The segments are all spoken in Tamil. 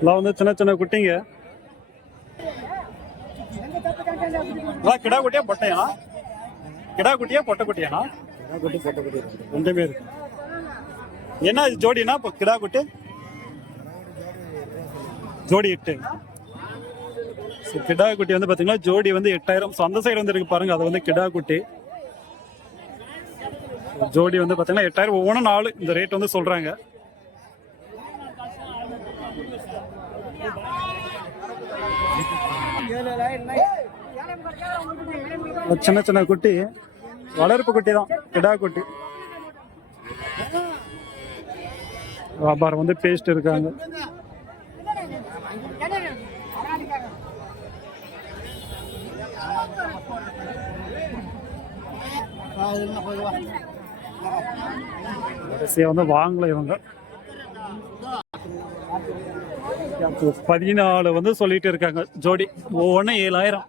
எல்லாம் வந்து சின்ன சின்ன குட்டிங்க. இதெல்லாம் கிடா குட்டியா பொட்டையானா கிடா குட்டியா பொட்டை குட்டியானா குட்டி பொட்டை குட்டி ரெண்டுமே இருக்கு. என்ன இது ஜோடினா? இப்போ கிடா குட்டி? ஜோடி எட்டு. ஸோ கிடா குட்டி வந்து பார்த்தீங்கன்னா ஜோடி வந்து எட்டாயிரம். ஸோ அந்த சைடு வந்து இருக்கு பாருங்க அது வந்து கிடா குட்டி. ஜோடி வந்து பார்த்தீங்கன்னா எட்டாயிரம். ஒவ்வொன்றும் நாலு. இந்த ரேட் வந்து சொல்கிறாங்க சின்ன சின்ன குட்டி வளர்ப்பு குட்டி தான் கிடா குட்டி. வியாபாரம் வந்து பேஸ்ட் இருக்காங்க. கடைசியா வந்து வாங்கல இவங்க. பதினாலு வந்து சொல்லிட்டு இருக்காங்க. ஜோடி ஒவ்வொன்றும் ஏழாயிரம்.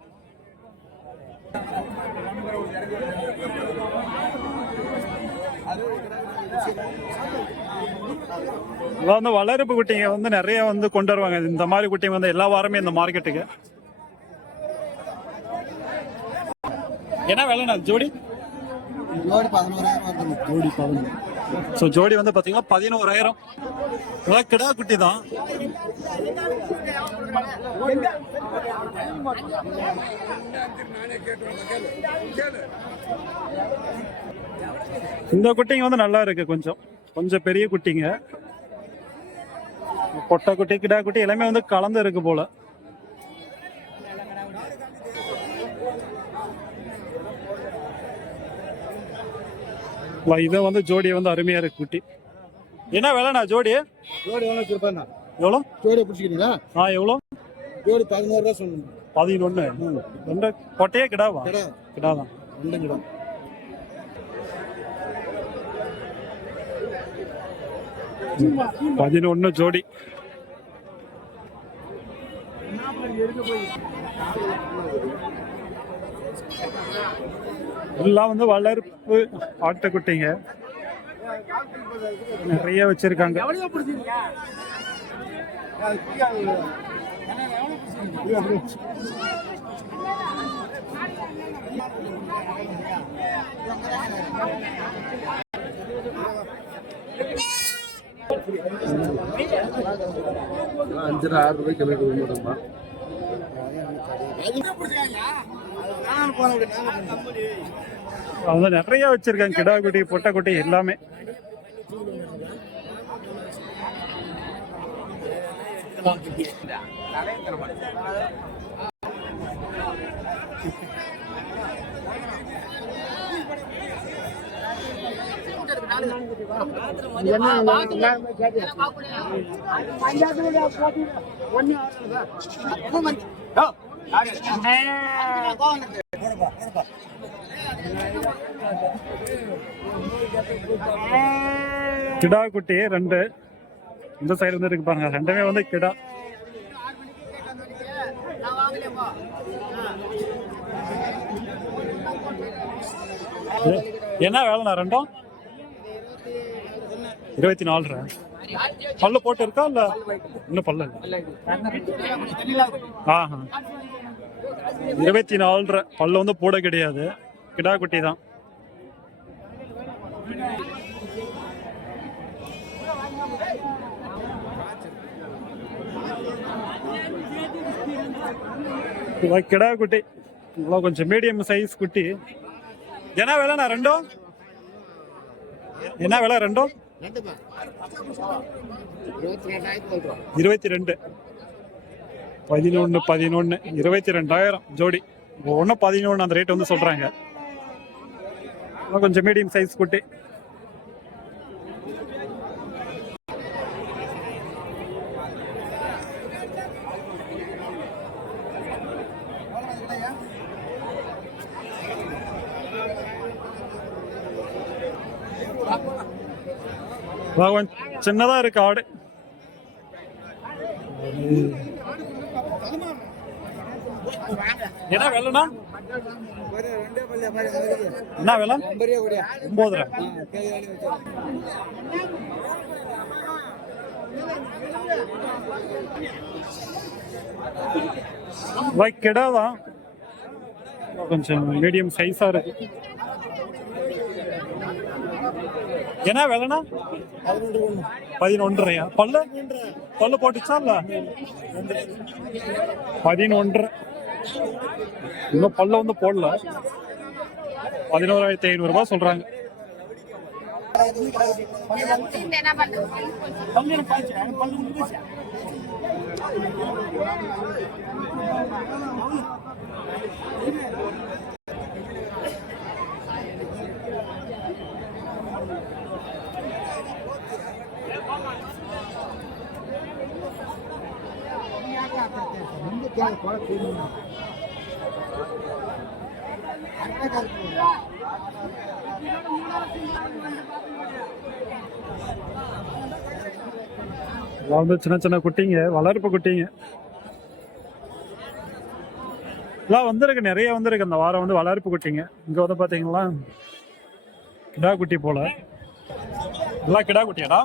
இதான் வந்து வளர்ப்பு குட்டிங்க வந்து நிறைய வந்து கொண்டு வருவாங்க. இந்த மாதிரி குட்டிங்க வந்து எல்லா வாரமே இந்த மார்க்கெட்டுக்கு. என்ன விலைண்ணா? ஜோடி? ஜோடி பதினோராயிரம் ஜோடி பதினோரு. ஸோ ஜோடி வந்து பார்த்தீங்கன்னா பதினோராயிரம். இதெல்லாம் கிடா குட்டி தான். இந்த குட்டிங்க வந்து நல்லா இருக்கு கொஞ்சம். கொஞ்சம் பெரிய குட்டிங்க. பொட்டை குட்டி கிடா குட்டி எல்லாமே வந்து கலந்து இருக்கு போல. இது வந்து ஜோடி வந்து அருமையா இருக்கு குட்டி. என்ன விலைண்ணா ஜோடி? ஜோடி எவ்வளோ வச்சிருப்பாங்க எவ்வளோ? ஜோடி பிடிச்சிக்கிறீங்களா? ஆ எவ்வளோ? ஜோடி பதினோரு ரூபா சொல்லணும் பதினொன்று ரெண்டு கொட்டையே கிடாவா? கடை. கிடாதான். ரெண்டு கிலோ பதினொன்று ஜோடி. எல்லாம் வந்து வளர்ப்பு ஆட்டுக்குட்டிங்க. நிறைய வச்சிருக்காங்க. அஞ்சு ரூபா ஆறு ரூபாய்க்கு கம்மி கொடுக்க மாட்டோம்மா அவங்க நிறைய வச்சிருக்காங்க. கிடா குட்டி பொட்டை குட்டி எல்லாமே. கிடா குட்டி ரெண்டு. இந்த சைடு வந்து இருக்கு பாருங்க. ரெண்டுமே வந்து கிடா. என்ன வேலைண்ணா ரெண்டும்? இருபத்தி நாலு பல்லு போட்டு இருக்கா இல்ல இன்னும் பல்லு இல்ல? ஆஹா. இருபத்தி நாலு பல்ல பல்லு வந்து போட கிடையாது. கிடா குட்டி தான். கிடா குட்டி இவ்வளோ கொஞ்சம் மீடியம் சைஸ் குட்டி. என்ன விலைண்ணா ரெண்டும்? என்ன விலை ரெண்டும்? இருபத்தி ரெண்டு. பதினொன்று பதினொன்று இருபத்தி ரெண்டாயிரம். ஜோடி. ஒன்று பதினொன்று அந்த ரேட் வந்து சொல்கிறாங்க கொஞ்சம் மீடியம் சைஸ் குட்டி. கொஞ்சம் சின்னதாக இருக்கு ஆடு. என்ன வெள்ளனா என்ன விலை? நம்பரே கூடிய ஒம்பது ரூபா கேள்வி கொஞ்சம் மீடியம் சைஸா இருக்கு. என்ன விலைனா பதினொன்றரையா? பல்லு? பல்லு போட்டுச்சா இல்ல? பதினொன்று. இன்னும் பல்ல வந்து போடல. பதினோராயிரத்தி ஐநூறு ரூபாய் சொல்றாங்க. பல்லு வந்து சின்ன சின்ன குட்டிங்க வளர்ப்பு குட்டிங்க. எல்லாம் வந்திருக்கு நிறைய வந்திருக்கு. அந்த வாரம் வந்து வளர்ப்பு குட்டிங்க. இங்க வந்து பாத்தீங்களா? கிடா குட்டி போல. எல்லாம் கிடா குட்டியாடா?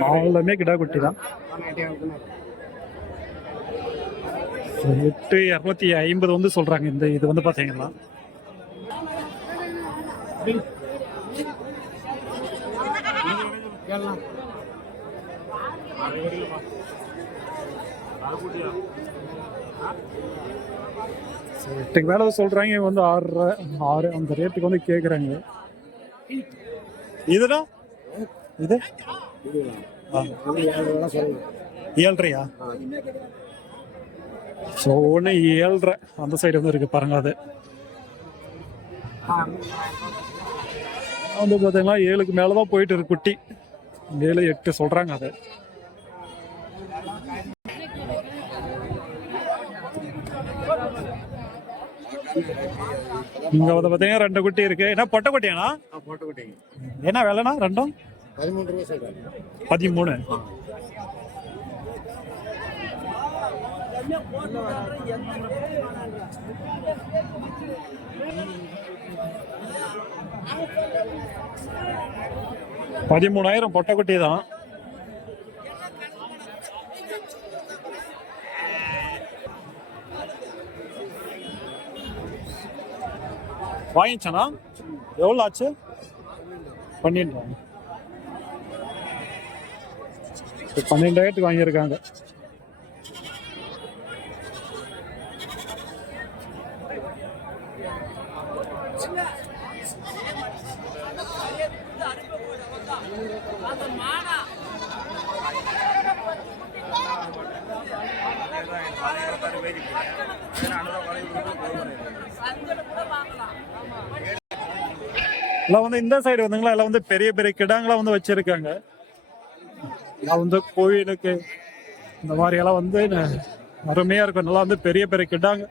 நாலுமே கிடா குட்டி தான். எட்டு இரநூத்தி ஐம்பது வந்து சொல்றாங்க இந்த இது வந்து பாத்தீங்கன்னா. எட்டுக்கு மேல சொல்றாங்க இவங்க வந்து ஆறு ஆறு அந்த ரேட்டுக்கு வந்து கேக்குறாங்க. இதுடா இது? ஏழ்ரையா? ஸோ ஒன்று ஏழ்ரை. அந்த சைடு வந்து இருக்கு பாருங்க அது. வந்து பார்த்தீங்கன்னா ஏழுக்கு மேலே தான் போயிட்டு இருக்கு குட்டி. ஏழு எட்டு சொல்றாங்க அது. இங்க வந்து பார்த்தீங்கன்னா ரெண்டு குட்டி இருக்கு. என்ன பொட்டை குட்டியாண்ணா? போட்டு விட்டீங்க என்ன விலைண்ணா ரெண்டும்? பதிமூன்று ரூபா சொல்றேன் பதிமூணு பதிமூணாயிரம் பொட்டக்குட்டி தான். வாங்கிச்சானா எவ்வளோ ஆச்சு? பன்னெண்டாயிரம் இப்போ பன்னெண்டாயிரத்துக்கு வாங்கியிருக்காங்க. எல்லாம் வந்து இந்த சைடு வந்துங்களா? எல்லாம் வந்து பெரிய பெரிய கிடாங்களா வந்து வச்சிருக்காங்க. எல்லாம் வந்து கோயிலுக்கு இந்த மாதிரி எல்லாம் வந்து ந- அருமையா இருக்கும். நல்லா வந்து பெரிய பெரிய கிடாங்க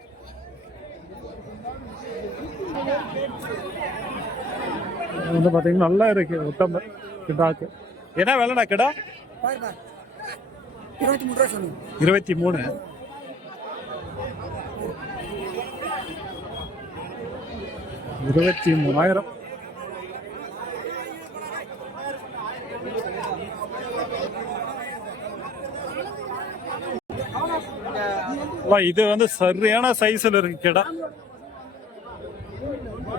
இது வந்து பாத்தீங்கன்னா நல்லா இருக்கு உடம்பு கிடாக்கு என்ன விலைடா கிடா? இருபத்தி மூணு. இருபத்தி மூணாயிரம். இது வந்து சரியான சைஸ்ல இருக்கு கிடா.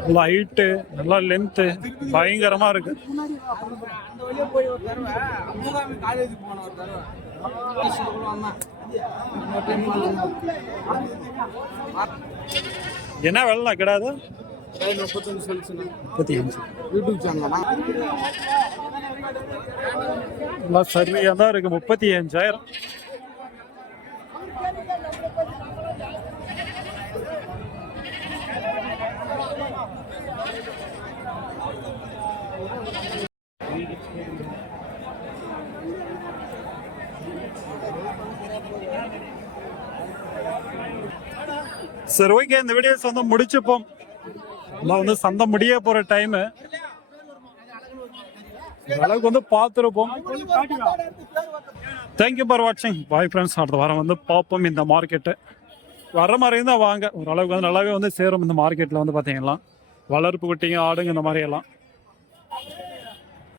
நல்லா ஹைட்டு நல்லா லென்த்து பயங்கரமா இருக்கு. என்ன முப்பத்தஞ்சு சொல்லிச்சுண்ணா முப்பத்தி அஞ்சு யூடியூப் சேனல்னா எல்லாம் சரியா தான் இருக்கு. முப்பத்தி அஞ்சாயிரம். சரி ஓகே இந்த வீடியோஸ் வந்து முடிச்சுப்போம். நம்ம வந்து சந்தை முடிய போற டைமு அளவுக்கு வந்து பார்த்துருப்போம். தேங்க்யூ ஃபார் வாட்சிங் பாய் ஃப்ரெண்ட்ஸ் அடுத்த வாரம் வந்து பார்ப்போம் இந்த மார்க்கெட்டு வர மாதிரி தான் வாங்க. ஓரளவுக்கு வந்து நல்லாவே வந்து சேரும் இந்த மார்க்கெட்டில் வந்து பார்த்தீங்கன்னா வளர்ப்பு குட்டிங்க ஆடுங்க இந்த மாதிரி எல்லாம்.